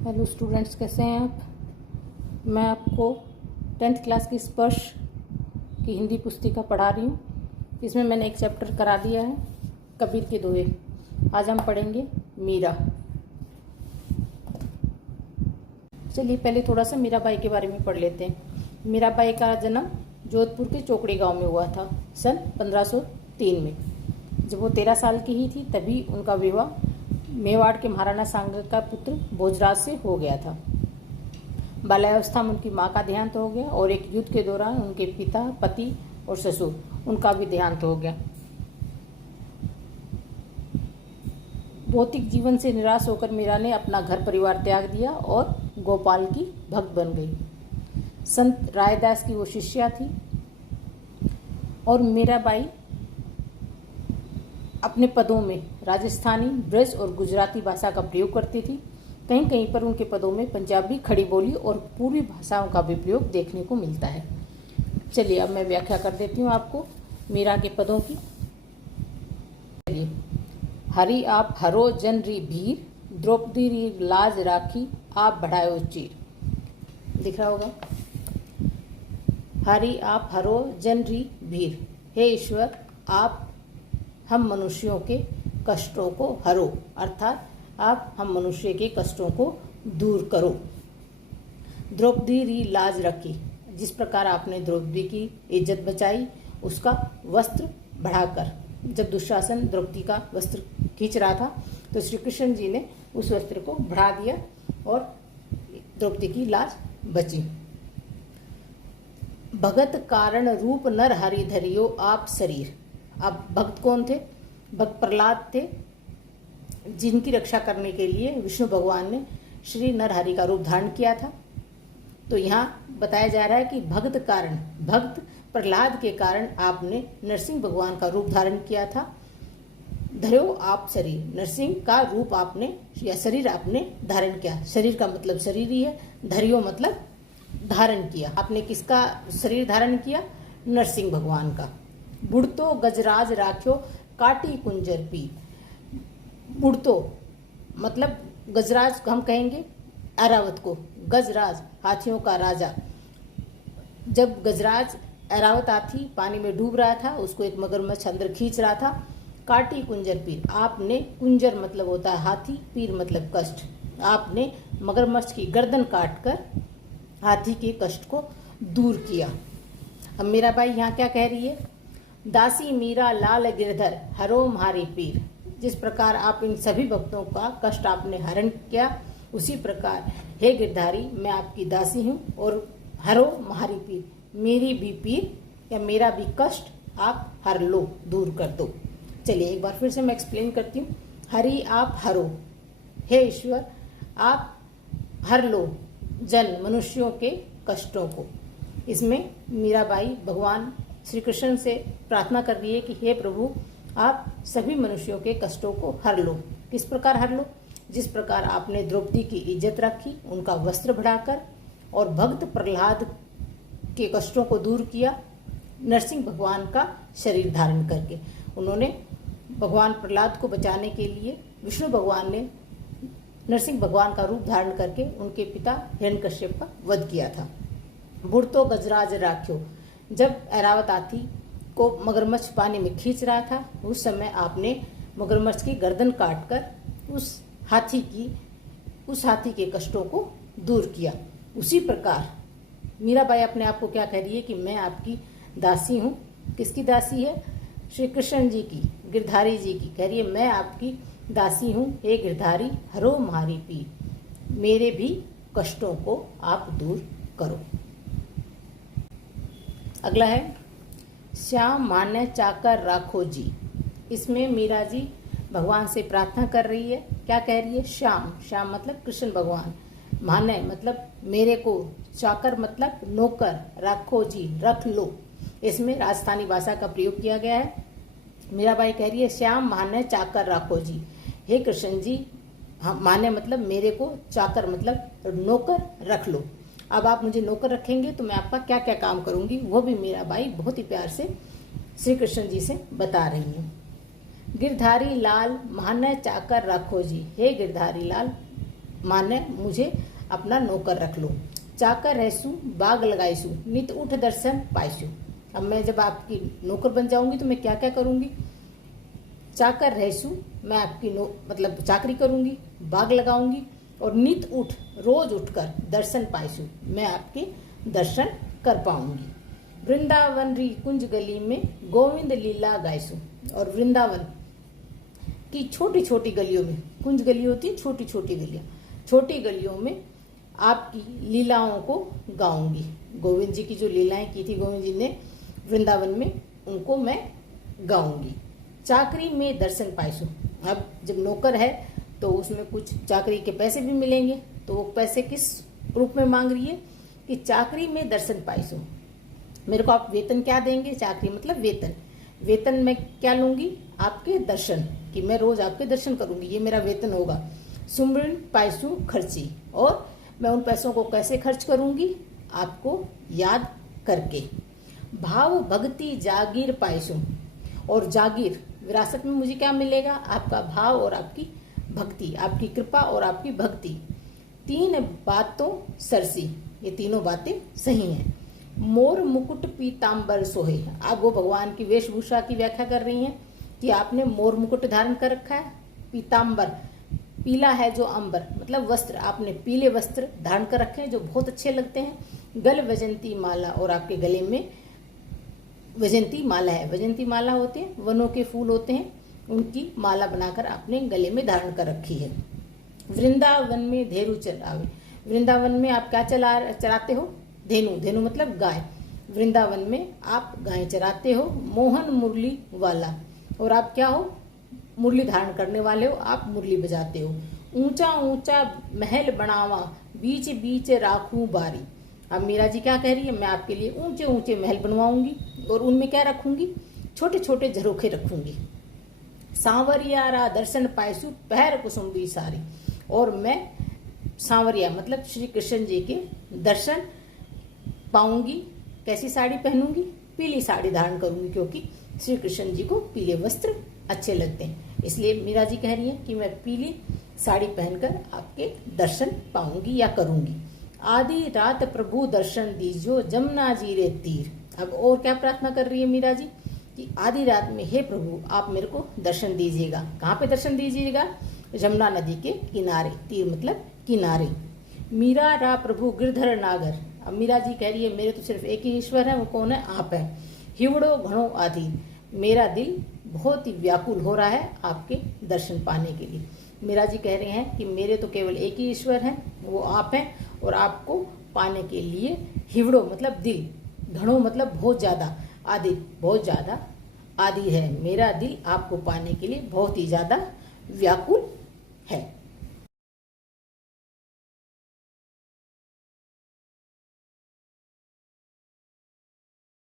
Hello students, कैसे हैं आप। मैं आपको 10th क्लास की स्पर्श की हिंदी पुस्तिका पढ़ा रही हूँ। इसमें मैंने एक चैप्टर करा दिया है, कबीर के दोहे। आज हम पढ़ेंगे मीरा। चलिए पहले थोड़ा सा मीराबाई के बारे में पढ़ लेते हैं। मीराबाई का जन्म जोधपुर के चोकड़ी गांव में हुआ था सन 1503 में। जब वो 13 साल की ही थी तभी उनका विवाह मेवाड़ के महाराणा सांगा का पुत्र भोजराज से हो गया था। बाल्यावस्था में उनकी मां का देहांत हो गया और एक युद्ध के दौरान उनके पिता, पति और ससुर उनका भी देहांत हो गया। भौतिक जीवन से निराश होकर मीरा ने अपना घर परिवार त्याग दिया और गोपाल की भक्त बन गई। संत रायदास की वो शिष्या थी और मीराबाई अपने पदों में राजस्थानी, ब्रज और गुजराती भाषा का प्रयोग करती थी। कहीं कहीं पर उनके पदों में पंजाबी, खड़ी बोली और पूर्वी भाषाओं का भी प्रयोग देखने को मिलता है। चलिए अब मैं व्याख्या कर देती हूँ आपको मीरा के पदों की। चलिए, हरि आप हरो जन री भीर, द्रौपदी री लाज राखी आप बढ़ायो चीर। दिख रहा होगा। हरि आप हरो जन री भीर, हे ईश्वर आप हम मनुष्यों के कष्टों को हरो, अर्थात आप हम मनुष्य के कष्टों को दूर करो। द्रौपदी री लाज रखी, जिस प्रकार आपने द्रौपदी की इज्जत बचाई, उसका वस्त्र बढ़ाकर। जब दुशासन द्रौपदी का वस्त्र खींच रहा था तो श्री कृष्ण जी ने उस वस्त्र को बढ़ा दिया और द्रौपदी की लाज बची। भगत कारण रूप नर हरि धरियो आप शरीर। अब भक्त कौन थे? भक्त प्रहलाद थे, जिनकी रक्षा करने के लिए विष्णु भगवान ने श्री नरहरि का रूप धारण किया था। तो यहाँ बताया जा रहा है कि भक्त कारण, भक्त प्रहलाद के कारण आपने नरसिंह भगवान का रूप धारण किया था। धर्यो आप शरीर, नरसिंह का रूप आपने या शरीर आपने धारण किया। शरीर का मतलब शरीर ही है, धर्यो मतलब धारण किया। आपने किसका शरीर धारण किया? नरसिंह भगवान का। बुढ़तो गजराज राख्यो काटी कुंजर पी। बुढ़तो मतलब गजराज हम कहेंगे ऐरावत को, गजराज हाथियों का राजा। जब गजराज ऐरावत हाथी पानी में डूब रहा था, उसको एक मगरमच्छ अंदर खींच रहा था। काटी कुंजर पीर, आपने, कुंजर मतलब होता है हाथी, पीर मतलब कष्ट, आपने मगरमच्छ की गर्दन काटकर हाथी के कष्ट को दूर किया। अब मीराबाई यहाँ क्या कह रही है? दासी मीरा लाल गिरधर हरो म्हारी पीर। जिस प्रकार आप इन सभी भक्तों का कष्ट आपने हरण किया, उसी प्रकार हे गिरधारी मैं आपकी दासी हूँ और हरो म्हारी पीर, मेरी भी पीर या मेरा भी कष्ट आप हर लो, दूर कर दो। चलिए एक बार फिर से मैं एक्सप्लेन करती हूँ। हरि आप हरो, हे ईश्वर आप हर लो जन मनुष्यों के कष्टों को। इसमें मीराबाई भगवान श्री कृष्ण से प्रार्थना कर रही है कि हे प्रभु आप सभी मनुष्यों के कष्टों को हर लो। किस प्रकार हर लो? जिस प्रकार आपने द्रौपदी की इज्जत रखी, उनका वस्त्र बढ़ाकर, और भक्त प्रहलाद के कष्टों को दूर किया नरसिंह भगवान का शरीर धारण करके। उन्होंने भगवान प्रहलाद को बचाने के लिए विष्णु भगवान ने नरसिंह भगवान का रूप धारण करके उनके पिता हिरण्यकश्यप का वध किया था। बुढ़तो गजराज राख्यो, जब ऐरावत हाथी को मगरमच्छ पानी में खींच रहा था, उस समय आपने मगरमच्छ की गर्दन काटकर उस हाथी के कष्टों को दूर किया। उसी प्रकार मीराबाई अपने आप को क्या कह रही है कि मैं आपकी दासी हूँ। किसकी दासी है? श्री कृष्ण जी की, गिरधारी जी की। कह रही है मैं आपकी दासी हूँ, हे गिरधारी हरो म्हारी पीर, मेरे भी कष्टों को आप दूर करो। अगला है श्याम मान्य चाकर राखो जी। इसमें मीरा जी भगवान से प्रार्थना कर रही है। क्या कह रही है? श्याम, श्याम मतलब कृष्ण भगवान, मान्य मतलब मेरे को, चाकर मतलब नौकर, राखो जी रख लो। इसमें राजस्थानी भाषा का प्रयोग किया गया है। मीराबाई कह रही है श्याम मान्य चाकर राखो जी, हे कृष्ण जी मान्य मतलब मेरे को, चाकर मतलब नौकर रख लो। अब आप मुझे नौकर रखेंगे तो मैं आपका क्या क्या काम करूंगी, वो भी मीराबाई बहुत ही प्यार से श्री कृष्ण जी से बता रही है। गिरधारी लाल मान्य चाकर राखो जी, हे गिरधारी लाल माने मुझे अपना नौकर रख लो। चाकर रहसू बाग लगाईसू नित उठ दर्शन पाईसू। अब मैं जब आपकी नौकर बन जाऊंगी तो मैं क्या क्या करूंगी। चाकर रहसू मैं आपकी मतलब चाकरी करूंगी, बाग लगाऊंगी और नित उठ रोज उठकर दर्शन पाईसू मैं आपके दर्शन कर पाऊंगी। वृंदावन री कुंज गली में गोविंद लीला गायसू। और वृंदावन की छोटी छोटी गलियों में, कुंज गली होती है छोटी छोटी गलियां, छोटी गलियों में आपकी लीलाओं को गाऊंगी। गोविंद जी की जो लीलाएं की थी गोविंद जी ने वृंदावन में, उनको मैं गाऊंगी। चाकरी में दर्शन पाईसू। अब जब नौकर है तो उसमें कुछ चाकरी के पैसे भी मिलेंगे, तो वो पैसे किस रूप में मांग रही है कि चाकरी में दर्शन पाईसू। मेरे को आप वेतन क्या देंगे, चाकरी मतलब वेतन, वेतन में क्या लूंगी, आपके दर्शन, कि मैं रोज आपके दर्शन करूंगी, ये मेरा वेतन होगा। सुमरन पाईसू खर्ची, और मैं उन पैसों को कैसे खर्च करूंगी, आपको याद करके। भाव भक्ति जागीर पाईसू। और जागीर विरासत में मुझे क्या मिलेगा, आपका भाव और आपकी भक्ति, आपकी कृपा और आपकी भक्ति। तीन बातों सरसी, ये तीनों बातें सही हैं। मोर मुकुट पीताम्बर सोहे। आप वो भगवान की वेशभूषा की व्याख्या कर रही हैं कि आपने मोर मुकुट धारण कर रखा है। पीताम्बर, पीला है जो अंबर मतलब वस्त्र, आपने पीले वस्त्र धारण कर रखे हैं जो बहुत अच्छे लगते हैं। गल वजंती माला, और आपके गले में वजंती माला है। वजंती माला होते हैं, वनों के फूल होते हैं, उनकी माला बनाकर आपने गले में धारण कर रखी है। वृंदावन में धेनु चरावे। वृंदावन में आप क्या चराते हो, धेनु, धेनु मतलब गाय। वृंदावन में आप गाय चराते हो। मोहन मुरली वाला, और आप क्या हो, मुरली धारण करने वाले हो, आप मुरली बजाते हो। ऊंचा ऊंचा महल बनावा बीच बीच राखूं बारी। अब मीरा जी क्या कह रही है, मैं आपके लिए ऊंचे ऊंचे महल बनवाऊंगी और उनमें क्या रखूंगी, छोटे छोटे झरोखे रखूंगी। सांवरियारा दर्शन पायसू पहर कुसुम्बी सारी। और मैं सांवरिया मतलब श्री कृष्ण जी के दर्शन पाऊंगी। कैसी साड़ी पहनूंगी, पीली साड़ी धारण करूंगी, क्योंकि श्री कृष्ण जी को पीले वस्त्र अच्छे लगते हैं। इसलिए मीरा जी कह रही है कि मैं पीली साड़ी पहनकर आपके दर्शन पाऊंगी या करूंगी। आधी रात प्रभु दर्शन दीजो जमुना जी रे तीर। अब और क्या प्रार्थना कर रही है मीरा जी कि आधी रात में हे प्रभु आप मेरे को दर्शन दीजिएगा। कहाँ पे दर्शन दीजिएगा, जमुना नदी के किनारे, तीर मतलब किनारे। मीरा रा प्रभु गिरधर नागर। अब मीरा जी कह रही है मेरे तो सिर्फ एक ही ईश्वर है, वो कौन है, आप है। हिवड़ो घणो आधी, मेरा दिल बहुत ही व्याकुल हो रहा है आपके दर्शन पाने के लिए। मीरा जी कह रहे हैं कि मेरे तो केवल एक ही ईश्वर है, वो आप हैं, और आपको पाने के लिए हिवड़ो मतलब दिल, घणो मतलब बहुत ज्यादा, आदि बहुत ज्यादा आदि है, मेरा दिल आपको पाने के लिए बहुत ही ज्यादा व्याकुल है।